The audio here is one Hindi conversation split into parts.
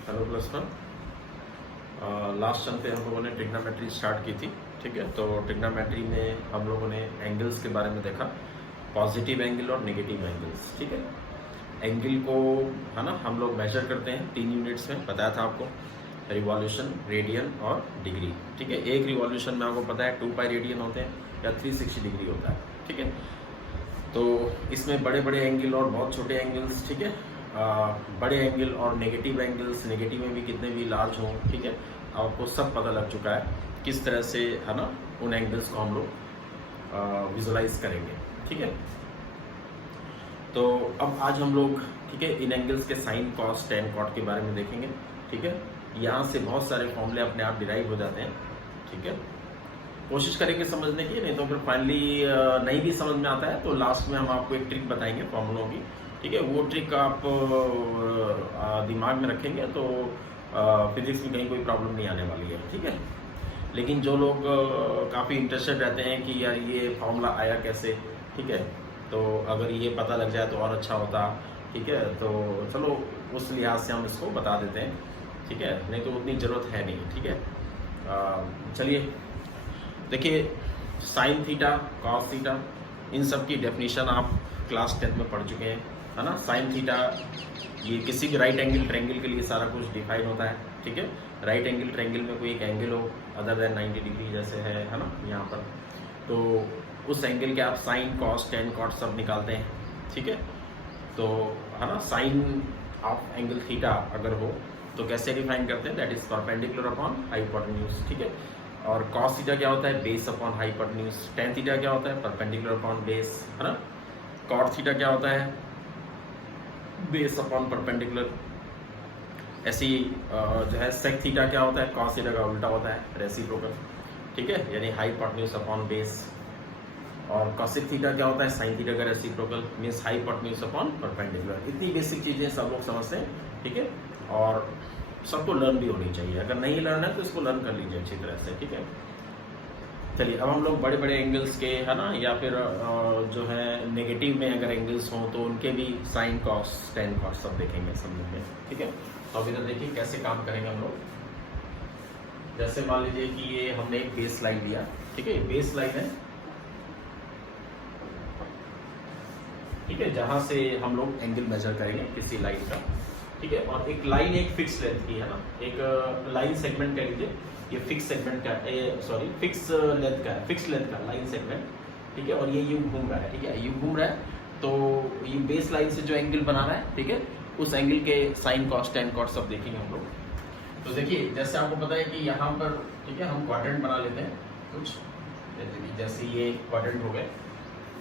Hello plus one. Last term पे हम लोगों ने ट्रिग्नोमेट्री स्टार्ट की थी। ठीक है, तो ट्रिग्नोमेट्री में हम लोगों ने एंगल्स के बारे में देखा, पॉजिटिव एंगल और नेगेटिव एंगल्स। ठीक है, एंगल को है ना हम लोग मेजर करते हैं 3 यूनिट्स में, बताया था आपको, रिवॉल्यूशन, रेडियन और डिग्री। ठीक है, एक रिवॉल्यूशन में आपको पता है 2 पाई रेडियन होते हैं या 360 डिग्री होता है। ठीक है, तो इसमें बड़े बड़े एंगल और बहुत छोटे एंगल्स। ठीक है, बड़े एंगल और नेगेटिव एंगल्स, नेगेटिव में भी कितने भी लार्ज हों। ठीक है, आपको सब पता लग चुका है किस तरह से है ना उन एंगल्स को हम लोग विजुलाइज करेंगे। ठीक है, तो अब आज हम लोग ठीक है इन एंगल्स के साइन, कॉस, टेन, कॉट के बारे में देखेंगे। ठीक है, यहाँ से बहुत सारे फॉर्मूले अपने आप डिराइव हो जाते हैं। ठीक है, कोशिश करेंगे समझने की, नहीं तो फिर फाइनली नहीं भी समझ में आता है तो लास्ट में हम आपको एक ट्रिक बताएंगे फॉर्मूलों की। ठीक है, वो ट्रिक आप दिमाग में रखेंगे तो फिजिक्स में कहीं कोई प्रॉब्लम नहीं आने वाली है। ठीक है, लेकिन जो लोग काफ़ी इंटरेस्टेड रहते हैं कि यार ये फॉर्मूला आया कैसे, ठीक है, तो अगर ये पता लग जाए तो और अच्छा होता। ठीक है, तो चलो उस लिहाज से हम इसको बता देते हैं। ठीक है, नहीं तो उतनी ज़रूरत है नहीं। ठीक है, चलिए देखिए, साइन थीटा, कॉस थीटा, इन सब की डेफिनेशन आप क्लास 10 में पढ़ चुके हैं, है ना। साइन थीटा ये किसी भी राइट एंगल ट्रायंगल के लिए सारा कुछ डिफाइन होता है। ठीक है, राइट एंगल ट्रायंगल में कोई एक एंगल हो अदर देन 90 डिग्री जैसे है ना यहाँ पर, तो उस एंगल के आप साइन, कॉस, टेन, कॉट सब निकालते हैं। ठीक है, तो है ना साइन ऑफ एंगल थीटा अगर हो तो कैसे डिफाइन करते हैं, that is perpendicular upon hypotenuse. ठीक है, और कॉस थीटा क्या होता है, base upon hypotenuse. Ten theta क्या होता है, परपेंडिकुलर अपॉन बेस, है ना। कॉट थीटा क्या होता है, बेस अपॉन परपेंडिकुलर। ऐसी जो है सेक थीटा क्या होता है, कॉस थीटा का उल्टा होता है, रेसिप्रोकल। ठीक है, यानी हाइपोटेन्यूज अपॉन बेस। और कॉसेक थीटा क्या होता है, साइन थीटा का reciprocal, means hypotenuse upon perpendicular. इतनी बेसिक चीज़ें सब लोग समझते हैं। ठीक है, और सबको लर्न भी होनी चाहिए। अगर नहीं लर्न है तो इसको लर्न कर लीजिए अच्छी तरह से। ठीक है, चलिए अब हम लोग बड़े बड़े एंगल्स के है ना, या फिर जो है नेगेटिव में अगर एंगल्स हों तो उनके भी साइन, कॉस, टेन, कॉट सब देखेंगे सब में। ठीक है, तो अभी तो देखिए कैसे काम करेंगे हम लोग। जैसे मान लीजिए कि ये हमने एक बेस लाइन लिया। ठीक है, बेस लाइन है, ठीक है, जहां से हम लोग एंगल मेजर करेंगे किसी लाइन का। ठीक है, और एक लाइन एक फिक्स लेंथ की है ना, एक लाइन सेगमेंट कह लीजिए, ये फिक्स सेगमेंट का सॉरी फिक्स लेंथ का है, फिक्स लेंथ का लाइन सेगमेंट। ठीक है, और ये यू घूम रहा है। ठीक है, यू घूम रहा है तो ये बेस लाइन से जो एंगल बना रहा है, ठीक है, उस एंगल के साइन, कॉस, टेन, कॉट सब देखेंगे हम लोग। तो देखिए जैसे आपको पता है कि यहाँ पर ठीक है हम क्वाड्रेंट बना लेते हैं कुछ, जैसे ये क्वाड्रेंट हो गया,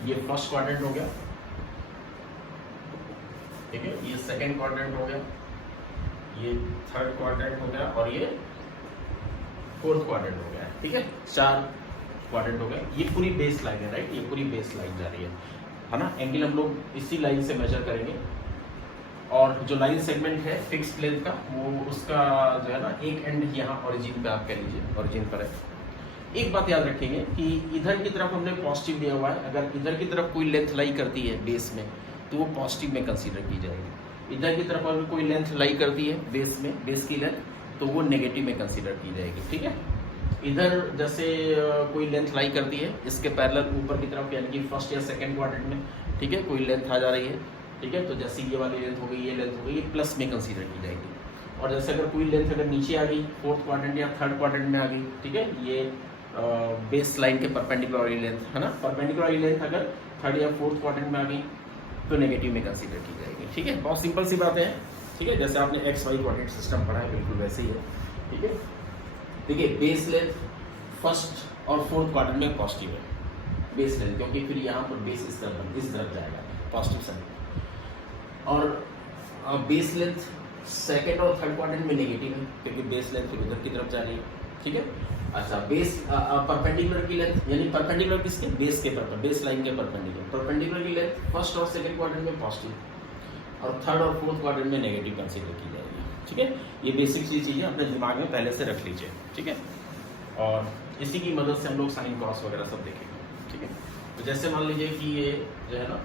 ये फर्स्ट क्वाड्रेंट हो गया। ठीक है, ये सेकंड क्वाड्रेंट हो गया, ये थर्ड क्वाड्रेंट हो गया और ये फोर्थ क्वाड्रेंट हो गया। ठीक है, 4 क्वाड्रेंट हो गए। ये पूरी बेस लाइन है, राइट, ये पूरी बेस लाइन जा रही है ना। एंगल हम लोग इसी लाइन से मेजर करेंगे, और जो लाइन सेगमेंट है फिक्स्ड लेंथ का, वो उसका जो है ना एक एंड यहाँ ओरिजिन पे आप कह लीजिए, ओरिजिन पर है। एक बात याद रखेंगे कि इधर की तरफ हमने पॉजिटिव दिया हुआ है, अगर इधर की तरफ कोई लेंथ लाई करती है बेस में तो वो पॉजिटिव में कंसीडर की जाएगी। इधर की तरफ अगर कोई लेंथ लाई करती है बेस में, बेस की लेंथ, तो वो नेगेटिव में कंसीडर की जाएगी। ठीक है, इधर जैसे कोई लेंथ लाई करती है इसके पैरेलल ऊपर की तरफ, यानी कि फर्स्ट या सेकंड क्वाड्रेंट में, ठीक है, कोई लेंथ आ जा रही है। ठीक है, तो जैसे ये वाली लेंथ हो गई, ये लेंथ हो गई, ये प्लस में कंसीडर की जाएगी। और जैसे अगर कोई लेंथ अगर नीचे आ गई, फोर्थ क्वाड्रेंट या थर्ड क्वाड्रेंट में आ गई, ठीक है, ये बेस लाइन के परपेंडिकुलर वाली लेंथ है ना, परपेंडिकुलर वाली लेंथ अगर थर्ड या फोर्थ क्वाड्रेंट में आ गई तो नेगेटिव में कंसीडर की जाएगी। ठीक है, बहुत सिंपल सी बातें हैं। ठीक है, जैसे आपने एक्स वाई कोऑर्डिनेट सिस्टम पढ़ा है बिल्कुल वैसे ही है। ठीक है, देखिए बेस लेंथ फर्स्ट और फोर्थ क्वाड्रेंट में पॉजिटिव है बेस लेंथ, क्योंकि फिर यहाँ पर बेस इस तरफ जाएगा पॉजिटिव साइड, और बेस लेंथ सेकंड और थर्ड क्वाड्रेंट में नेगेटिव है क्योंकि बेस लेंथ फिर उधर की तरफ जा रही है। ठीक है, अच्छा बेस परपेंडिकुलर की लेंथ, यानी परपेंडिकुलर किसके, बेस के बेस लाइन के परपेंडिकुलर की लेंथ फर्स्ट और सेकंड क्वाड्रेंट में पॉजिटिव और थर्ड और फोर्थ क्वाड्रेंट में नेगेटिव कंसीडर की जाएगी। ठीक है, ये बेसिक चीज़ें अपने दिमाग में पहले से रख लीजिए। ठीक है, और इसी की मदद से हम लोग साइन, कॉस वगैरह सब देखेंगे। ठीक है, तो जैसे मान लीजिए कि ये जो है ना,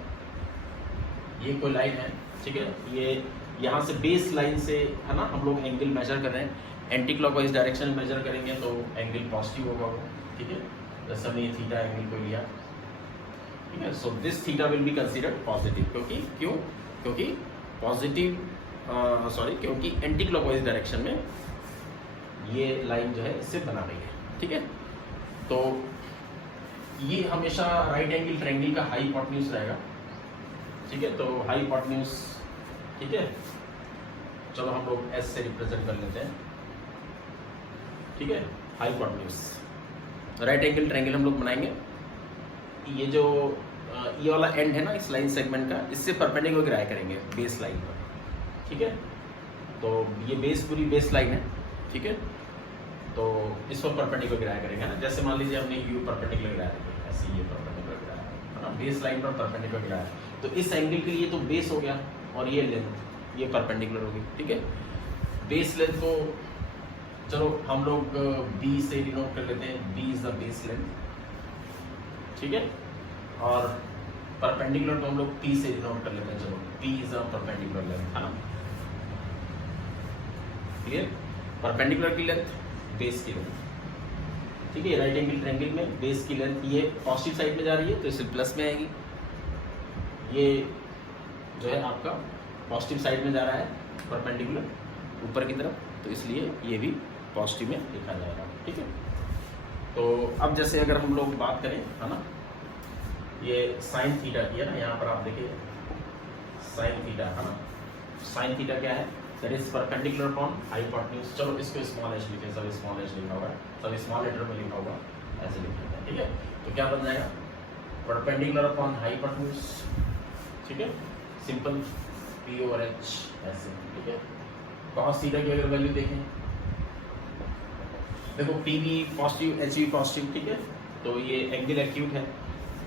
ये कोई लाइन है। ठीक है, ये यहाँ से बेस लाइन से है ना हम लोग एंगल मेजर कर रहे हैं, एंटी क्लॉकवाइज डायरेक्शन में मेजर करेंगे तो एंगल पॉजिटिव होगा वो, ठीक है। जैसे हमने थीटा एंगल को लिया, ठीक है। So this theta will be considered positive, क्योंकि पॉजिटिव क्योंकि एंटी क्लॉकवाइज डायरेक्शन में ये लाइन जो है इससे बना रही है, ठीक है। तो ये हमेशा राइट एंगल ट्रायंगल का हाइपोटेन्यूज रहेगा, ठीक है। तो हाइपोटेन्यूज, ठीक है, चलो हम लोग एस से रिप्रेजेंट कर लेते हैं, ठीक है। हाइपोटेन्यूज राइट एंगल ट्रायंगल हम लोग बनाएंगे, ये जो ये वाला एंड है ना इस लाइन सेगमेंट का, इससे परपेंडिकुलर गिराया करेंगे बेस लाइन पर, ठीक है। तो ये पूरी बेस लाइन है, ठीक है। तो इस पर परपेंडिकुलर गिराया करेंगे ना, जैसे मान लीजिए हमने यू परपेंडिकुलर गिराया, ऐसे ये परपेंडिकुलर गिराया है ना, बेस लाइन पर परपेंडिकुलर गिराया। तो इस एंगल के लिए तो बेस हो गया और ये लेंथ ये परपेंडिकुलर होगी, ठीक है। बेस लेंथ को चलो हम लोग बी से डिनोट कर लेते हैं, B is the base length, ठीक है। और परपेंडिकुलर को हम लोग पी से डिनोट कर लेते हैं, चलो P is the perpendicular length, है ना, क्लियर। परपेंडिकुलर की लेंथ बेस की लेंथ, ठीक है। राइट एंगल ट्रायंगल में बेस की लेंथ ये पॉजिटिव साइड में जा रही है तो इसे प्लस में आएगी, ये जो है आपका पॉजिटिव साइड में जा रहा है परपेंडिकुलर ऊपर की तरफ, तो इसलिए ये भी पॉजिटिव में लिखा जाएगा, ठीक है। तो अब जैसे अगर हम लोग बात करें, है ना, ये साइन थीटा की है ना, यहाँ पर आप देखिए साइन थीटा, है ना। साइन थीटा क्या है, that is perpendicular upon hypotenuse. चलो इसको स्मॉल एच लिखें, सब स्मॉल एच लिखा होगा, सब स्मॉल लेटर में लिखा होगा, ऐसे लिखा है, ठीक है। तो क्या बन जाएगा, परपेंडिकुलर अपॉन हाइपोटेन्यूज, ठीक है, सिंपल पी ओवर एच ऐसे, ठीक है। कॉस थीटा की अगर वैल्यू देखें, देखो पी भी पॉजिटिव एच भी पॉजिटिव, ठीक है। तो ये एंगल एक्यूट है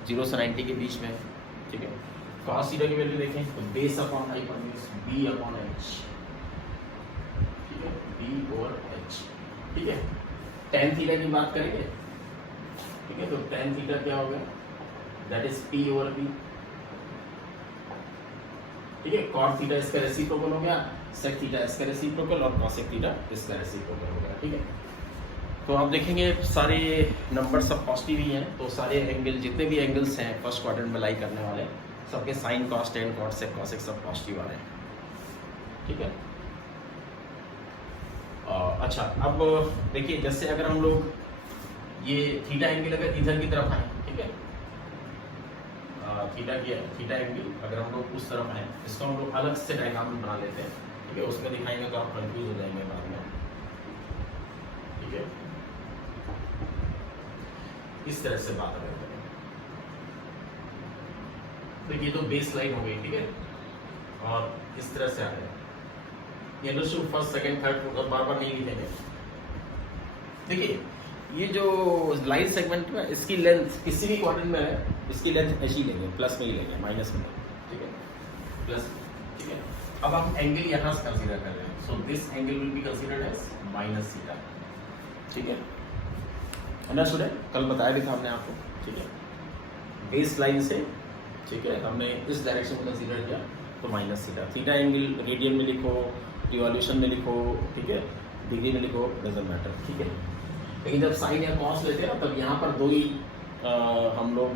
0 से 90 के बीच में, ठीक है। कॉस थीटा की वैल्यू देखें तो base upon hypotenuse B upon H, ठीक है, बी ओवर एच, ठीक है। टेन थीटा की बात करेंगे, ठीक है, तो टेन थीटा क्या होगा, that is P over B, ठीक है। कॉट थीटा इसका रेसिप्रोकल हो गया, सेक थीटा इसका रेसिप्रोकल और कॉसेक थीटा इसका रेसिप्रोकल हो गया, ठीक है। तो आप देखेंगे सारे नंबर सब पॉजिटिव ही हैं, तो सारे एंगल जितने भी एंगल्स हैं फर्स्ट क्वाड्रेंट में लाई करने वाले सबके sine cos tan cot sec cosec सब पॉजिटिव वाले हैं, ठीक है। अच्छा अब देखिए, जैसे अगर हम लोग ये थीटा एंगल अगर इधर की तरफ आए, ठीक है, थीटा एंगल अगर हम लोग उस तरफ आए, इसको हम लोग अलग से डायग्राम बना लेते हैं, ठीक है। उसमें दिखाएंगे तो आप कंफ्यूज हो जाएंगे बाद में, ठीक है। इस तरह से बात करें, देखिए तो बेस लाइन हो गई, ठीक है, और इस तरह से आ रहा है ये understood, first second third fourth, बार बार नहीं लिखेंगे। देखिए ये जो लाइन सेगमेंट में इसकी लेंथ किसी भी क्वाड्रेंट में है, इसकी लेंथ ऐसी लेंगे, प्लस में ही लेंगे, माइनस में, ठीक है, प्लस, ठीक है। अब हम एंगल यहाँ से कंसीडर कर रहे हैं, so this angle will be considered as minus theta, ठीक है। अंडरस्टूड है, कल बताया भी था हमने आपको, ठीक है। बेस लाइन से, ठीक है, हमने इस डायरेक्शन में कंसीडर किया तो minus theta, theta angle radian में लिखो, रिवॉल्यूशन में लिखो, ठीक है, डिग्री में लिखो, डजंट मैटर, ठीक है। लेकिन जब साइन या कॉस लेते हैं ना, तब यहाँ पर दो ही हम लोग,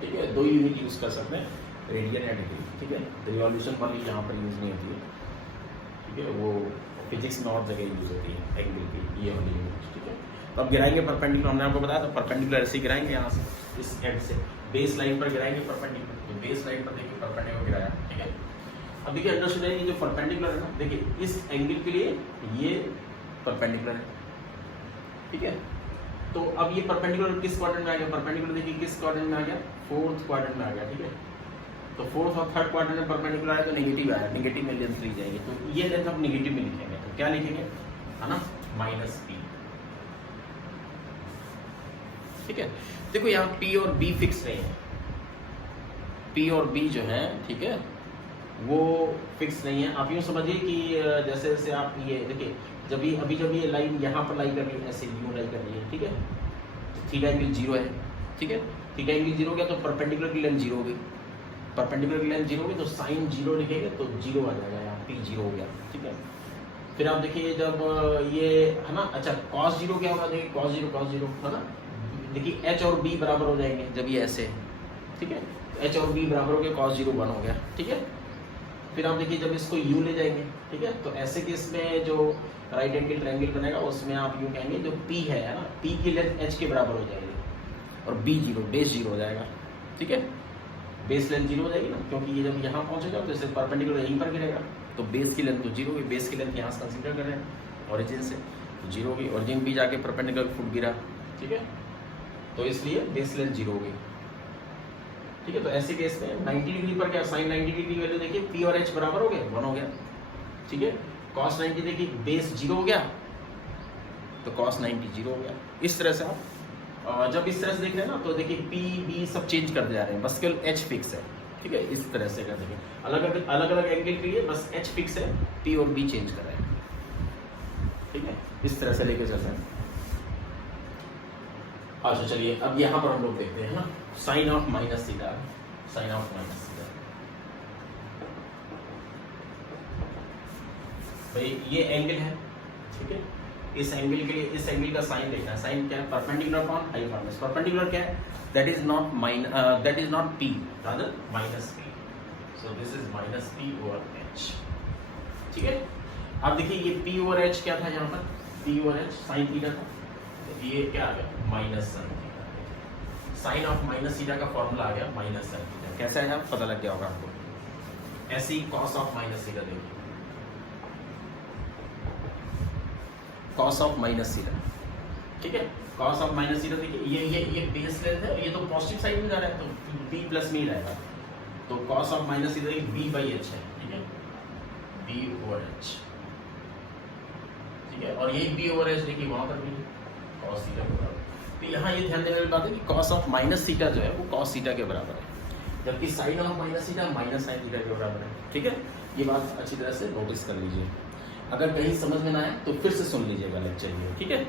ठीक है, दो ही यूनिट यूज कर सकते हैं, रेडियन या डिग्री, ठीक है। रिवॉल्यूशन वाली यहाँ पर यूज नहीं होती है, ठीक है, वो फिजिक्स में और जगह यूज होती है एंगल की, ये वाली यूनिट, ठीक है। तो अब गिराएंगे परपेंडिकुलर, हमने आपको बताया था परपेंडिकुलर ऐसे गिराएंगे, यहाँ से इस एंड से बेस लाइन पर गिराएंगे परपेंडिकुलर, तो बेस लाइन पर देखिए परपेंडिकुलर गिराया, ठीक है। अब देखिए अंडरस्टूड है, ये जो परपेंडिकुलर है ना, देखिए इस एंगल के लिए ये परपेंडिकुलर है, ठीक है। तो अब ये परपेंडिकुलर किस क्वाड्रेंट में आ गया, परपेंडिकुलर देखिए किस क्वाड्रेंट में आ गया, फोर्थ क्वाड्रेंट में आ गया, ठीक है। तो फोर्थ और थर्ड क्वाड्रेंट में परपेंडिकुलर आया तो नेगेटिव आया, नेगेटिव में लेंथ ली जाएगी, तो ये लेंथ हम नेगेटिव में लिखेंगे, तो क्या लिखेंगे, है ना, माइनस पी, ठीक है। देखो यहाँ पी और बी फिक्स नहीं है, पी और बी जो है, ठीक है, वो फिक्स नहीं है। आप यूँ समझिए कि जैसे जैसे आप ये देखिए, जब ये लाइन यहाँ पर लाई कर रही है, ऐसे यूँ लाई कर रही है, ठीक है, तो थीटा एंगल 0 है, ठीक है। थीटा एंगल 0 गया तो परपेंडिकुलर की लेंथ 0 हो गई, परपेंडिकुलर की लेंथ 0 होगी तो साइन 0 लिखेंगे तो 0 आ जाएगा यहाँ, पी जीरो हो गया, ठीक है। फिर आप देखिए जब ये है ना, अच्छा कॉस जीरो क्या होगा, देखिए कॉस जीरो है ना, देखिए एच और बी बराबर हो जाएंगे जब ये ऐसे है, ठीक है। एच और बी बराबर हो गया, कॉस जीरो 1 हो गया, ठीक है। फिर आप देखिए जब इसको यू ले जाएंगे, ठीक है, तो ऐसे केस में जो राइट एंगल ट्रायंगल बनेगा उसमें आप यूँ कहेंगे जो पी है ना, पी की लेंथ एच के बराबर हो जाएगी और बी जीरो बेस जीरो हो जाएगा, ठीक है। बेस लेंथ जीरो हो जाएगी ना, क्योंकि ये जब यहाँ पहुँचेगा तो इसे परपेंडिकुलर यहीं पर गिरेगा, तो बेस की लेंथ तो जीरो होगी, बेस की लेंथ यहाँ से कंसीडर कर रहे हैं ओरिजिन से, तो जीरो होगी, ओरिजिन भी जाके परपेंडिकुलर फुट गिरा, ठीक है, तो इसलिए बेस लेंथ जीरो होगी, ठीक है। तो ऐसे केस में 90 डिग्री पर क्या साइन 90 डिग्री की वैल्यू देखिए पी और एच बराबर हो गया 1 हो गया, ठीक है। कॉस 90 देखिए बेस जीरो हो गया तो कॉस 90 जीरो हो गया। इस तरह से आप जब इस तरह से देख रहे हैं ना तो देखिए पी बी सब चेंज करते जा रहे हैं, बस केवल एच फिक्स है, ठीक है। इस तरह से कर देंगे अलग अलग एंगल के लिए बस एच फिक्स है, पी और बी चेंज कर रहे हैं, ठीक है। इस तरह से लेके चल रहे हैं। अच्छा चलिए अब यहाँ पर हम लोग देखते हैं ना sine of minus theta, sine of minus theta. भाई ये एंगल है, ठीक है, इस एंगल के लिए इस एंगल का साइन देखना है। साइन क्या है, परपेंडिकुलर अपॉन हाइपोटेन्यूज। परपेंडिकुलर क्या है, that is not P rather minus P, so this is minus P over H, ठीक है। अब देखिए ये पी ओवर एच क्या था, यहाँ पर P over H sine theta था, तो ये क्या आ गया minus sine theta. Sine of minus theta का फॉर्मूला आ गया माइनस साइन थीटा। कैसा है पता लग गया होगा आपको। ऐसे ही कॉस ऑफ माइनस थीटा देखिए, कॉस ऑफ माइनस थीटा, ठीक है। कॉस ऑफ माइनस थीटा देखिए ये बेस लेंथ है, ये तो पॉजिटिव साइड में जा रहा है तो बी प्लस में ही रहेगा, तो cos of minus theta B by H है, ठीक है, बी ओवर एच, ठीक है। और ये बी ओवर एच देखिए वहां पर भी कॉस थीटा के बराबर। तो यहाँ ये ध्यान देने वाली बात है कि कॉस ऑफ माइनस थीटा जो है वो कॉस थीटा के बराबर है, जबकि sine of minus theta minus sine theta के बराबर है, ठीक है। ये बात अच्छी तरह से नोटिस कर लीजिए। अगर कहीं समझ में ना आए तो फिर से सुन लीजिएगा लेक्चर ये, ठीक है।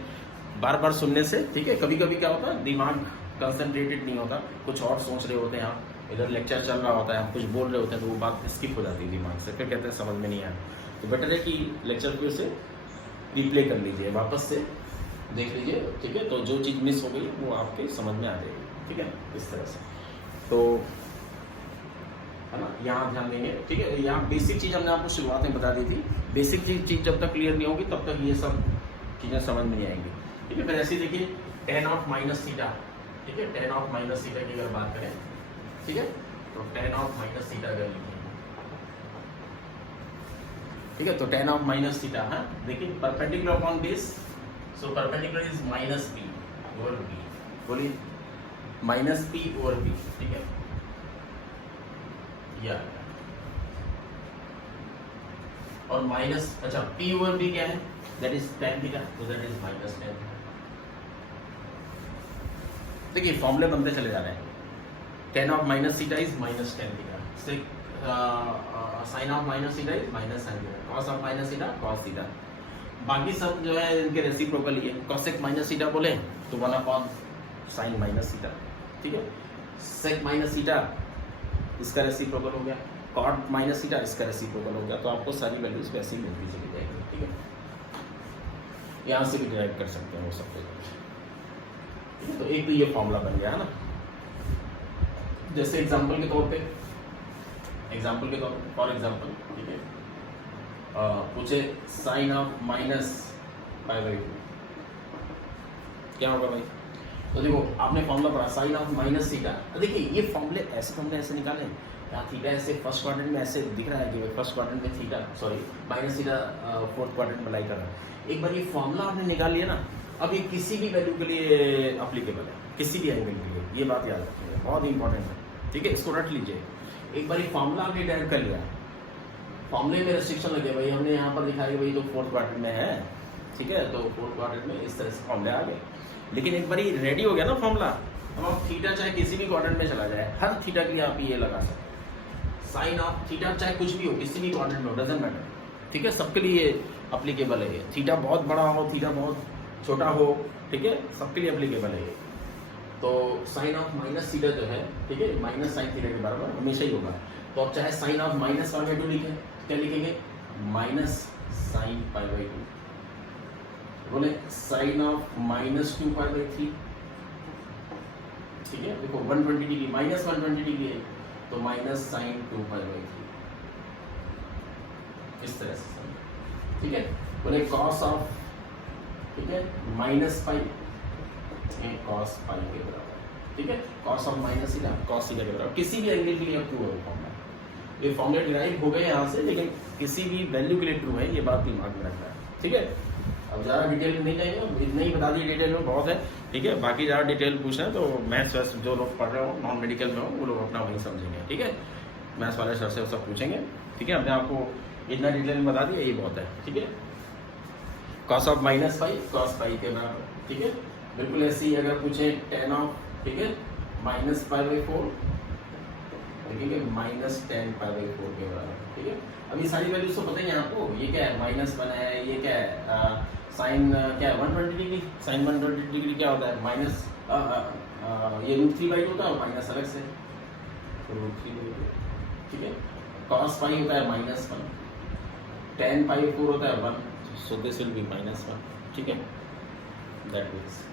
बार बार सुनने से, ठीक है, कभी कभी क्या होता है दिमाग कंसंट्रेटेड नहीं होता, कुछ और सोच रहे होते हैं आप, इधर लेक्चर चल रहा होता है आप कुछ बोल रहे होते हैं तो वो बात स्किप हो जाती है दिमाग से, फिर कहते हैं समझ में नहीं आया। तो बेटर है कि लेक्चर फिर से रिप्ले कर लीजिए, वापस से देख लीजिए, ठीक है। तो जो चीज़ मिस हो गई वो आपके समझ में आ जाएगी, ठीक है, इस तरह से। तो है ना, यहाँ ध्यान देंगे, ठीक है। यहाँ बेसिक चीज़ हमने आपको शुरुआत में बता दी थी, बेसिक चीज़ जब तक क्लियर नहीं होगी तब तक ये सब चीज़ें समझ में नहीं आएंगी, ठीक है। फिर ऐसे ही देखिए टेन ऑफ माइनस थीटा, ठीक है, टेन ऑफ माइनस थीटा की अगर बात करें, ठीक है, तो टेन ऑफ माइनस थीटा अगर लिखें, ठीक है, तो टेन ऑफ माइनस थीटा है, देखिए perpendicular upon base, so perpendicular is minus P over B, बोलिए माइनस पी ओवर बी, ठीक है, या और माइनस, अच्छा पी ओवर बी क्या है, दैट इज टेन थीटा, तो दैट इज माइनस टेन। देखिए फॉर्मूले बनते चले जा रहे हैं, tan of minus theta is minus tan theta, sine of minus theta is minus sine theta, cos of minus theta cos theta, बाकी सब जो है इनके रेसिप्रोकल ही है। कॉसेक माइनस थीटा बोले तो 1 अपॉन साइन माइनस थीटा, ठीक है, सेक माइनस थीटा इसका रेसिप्रोकल हो गया, कॉट माइनस थीटा इसका रेसिप्रोकल हो गया, तो आपको सारी वैल्यूज वैसे ही मिलती चली जाएगी, ठीक है। यहाँ से भी डिराइव कर सकते हैं वो सब कुछ, ठीक है। तो एक तो ये फॉर्मूला बन गया है ना, जैसे एग्जांपल के तौर पे, फॉर एग्जांपल, ठीक है, पूछे sine of minus pi by 2 क्या होगा भाई, तो देखो आपने फॉर्मूला पढ़ा साइन ऑफ माइनस थीटा। देखिए ये फॉर्मूले ऐसे निकालें, यहाँ थीटा ऐसे फर्स्ट क्वाड्रेंट में ऐसे दिख रहा है कि फर्स्ट क्वाड्रेंट में theta minus theta fourth quadrant में लाई कर रहा है। एक बार ये फॉर्मूला आपने निकाल लिया ना, अब ये किसी भी वैल्यू के लिए अप्लीकेबल है, किसी भी एंगल के लिए, ये बात याद रखिएगा, बहुत इंपॉर्टेंट है, ठीक है, इसको रट लीजिए। एक बार ये फॉर्मूला आपने डायरेक्ट कर लिया, फॉर्मूले में रेस्ट्रिक्शन लगे भाई, हमने यहाँ पर दिखाया कि भाई तो फोर्थ क्वाड्रेंट में है, ठीक है, तो फोर्थ क्वाड्रेंट में इस तरह से फॉर्मूले आ गए। लेकिन एक बार रेडी हो गया ना फॉर्मूला, अब आप थीटा चाहे किसी भी क्वाड्रेंट में चला जाए, हर थीटा के लिए आप ये लगा सकते हैं, साइन ऑफ थीटा चाहे कुछ भी हो, किसी भी क्वाड्रेंट में हो, डजंट मैटर, ठीक है, सबके लिए अप्लीकेबल है ये। थीटा बहुत बड़ा हो, थीटा बहुत छोटा हो, ठीक है, सबके लिए अप्लीकेबल है ये। तो साइन ऑफ माइनस थीटा जो है, ठीक है, माइनस साइन थीटा के बराबर हमेशा ही होगा। तो अब चाहे साइन ऑफ माइनस 1/2 लिखें, क्या लिखेंगे माइनस साइन पाई बाई 2, बोले sine of minus 2 pi by 3, ठीक है। देखो 120 डिग्री माइनस 120 डिग्री है तो माइनस साइन 2 पाई बाई 3, इस तरह से समझ, ठीक है। बोले कॉस ऑफ, ठीक है, माइनस पाई कॉस पाई के बराबर, ठीक है। Cos of minus theta cos theta के बराबर, किसी भी एंगल के लिए ट्रू है फॉर्मूला, ये फॉर्मूला डिराइव हो गए यहाँ से, लेकिन किसी भी वैल्यू के लिए ट्रू है, ये बात दिमाग में रखना है, ठीक है। अब ज़्यादा डिटेल में नहीं जाएंगे, इतना ही बता दिए डिटेल में बहुत है, ठीक है। बाकी ज़्यादा डिटेल पूछना है तो मैथ्स वैस जो लोग पढ़ रहे हो नॉन मेडिकल में हो वो लोग अपना वहीं समझेंगे, ठीक है। मैथ्स वाले सर से सब पूछेंगे, ठीक है। हमने आपको इतना डिटेल में बता दिया, यही बहुत है, ठीक है। Cos of minus pi cos pi के बराबर, ठीक है। बिल्कुल ऐसे ही अगर पूछे टेन ऑफ, ठीक है, माइनस पाई बाई 4, ठीक है, माइनस 10 पाई बाई 4 के बराबर, ठीक है। अभी सारी वैल्यूज तो पता ही है आपको, ये क्या है माइनस 1 है, ये क्या है साइन क्या है 120 डिग्री, साइन 120 डिग्री क्या होता है माइनस ये √3/2 होता है और माइनस अलग से √3/2, ठीक है। कॉस पाई होता है -1, tan पाई 4 होता है 1, सो दिस विल बी -1, ठीक है। That means